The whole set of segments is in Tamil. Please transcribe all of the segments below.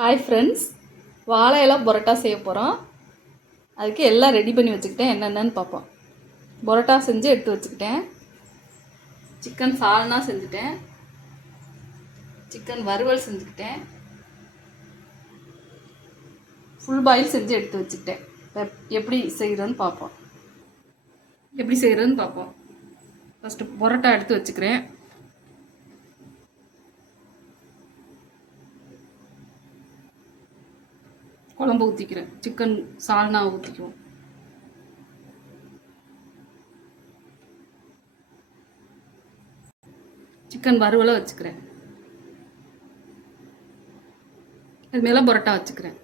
ஹாய் ஃப்ரெண்ட்ஸ் வாழை இலை பரோட்டா செய்ய போகிறோம் அதுக்கு எல்லாம் ரெடி பண்ணி வச்சுக்கிட்டேன். என்னென்னன்னு பார்ப்போம். பரோட்டா செஞ்சு எடுத்து வச்சுக்கிட்டேன். சிக்கன் சால்னா செஞ்சுட்டேன். சிக்கன் வறுவல் செஞ்சுக்கிட்டேன். ஃபுல் பாயில் செஞ்சு எடுத்து வச்சுக்கிட்டேன். எப்படி செய்கிறோன்னு பார்ப்போம். எப்படி செய்கிறோன்னு பார்ப்போம். ஃபஸ்ட்டு பரோட்டா எடுத்து வச்சுக்கிறேன். குழம்பு ஊற்றிக்கிறேன் சிக்கன் சால்னா ஊற்றிக்குவோம் சிக்கன் வறுவலை வச்சுக்கிறேன். அது மேலே பரோட்டா வச்சுக்கிறேன்.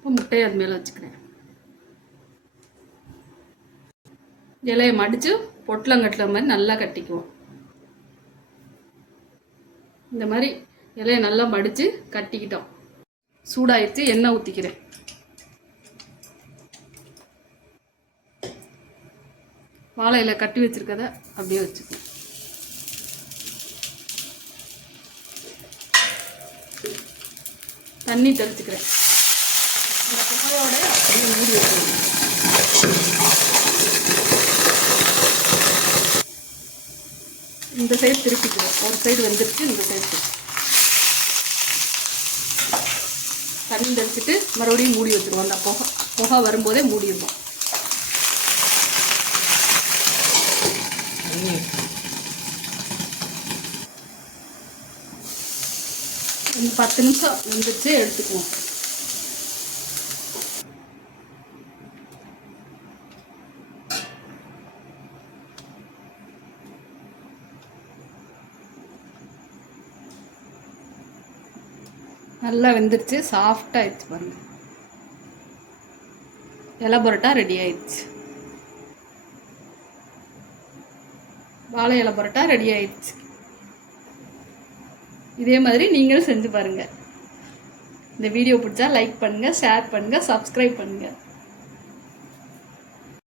இப்போ முட்டையை அது மேலே வச்சுக்கிறேன். இலையை மடித்து பொட்டலங்கட்டுற மாதிரி நல்லா கட்டிக்குவோம். இந்த மாதிரி இலையை நல்லா மடித்து கட்டிக்கிட்டோம். சூடாயிடுச்சு எண்ணெய் ஊற்றிக்கிறேன் வாழை இலை கட்டி வச்சுருக்கத அப்படியே வச்சுக்குவோம். தண்ணி தெளிச்சுக்கிறேன். இந்த குக்கரோட அப்படியே மூடி வச்சிருக்கேன் இந்த சைடு திருப்பிக்குவோம் ஒரு சைடு வந்துருச்சு இந்த சைடு தண்ணி தெளிச்சிட்டு மறுபடியும் மூடி வச்சுருவோம். அந்த புகை புகை வரும்போதே மூடிடுவோம். பத்து நிமிஷம் வந்துருச்சு எடுத்துக்குவோம். நல்லா வெந்துருச்சு. சாஃப்டாக ஆயிடுச்சு பாருங்க. இலை பரோட்டா ரெடி ஆயிடுச்சு. வாழை இலை பரோட்டா ரெடி ஆயிடுச்சு. இதே மாதிரி நீங்களும் செஞ்சு பாருங்கள் இந்த வீடியோ பிடிச்சா லைக் பண்ணுங்கள் ஷேர் பண்ணுங்கள் சப்ஸ்கிரைப் பண்ணுங்கள்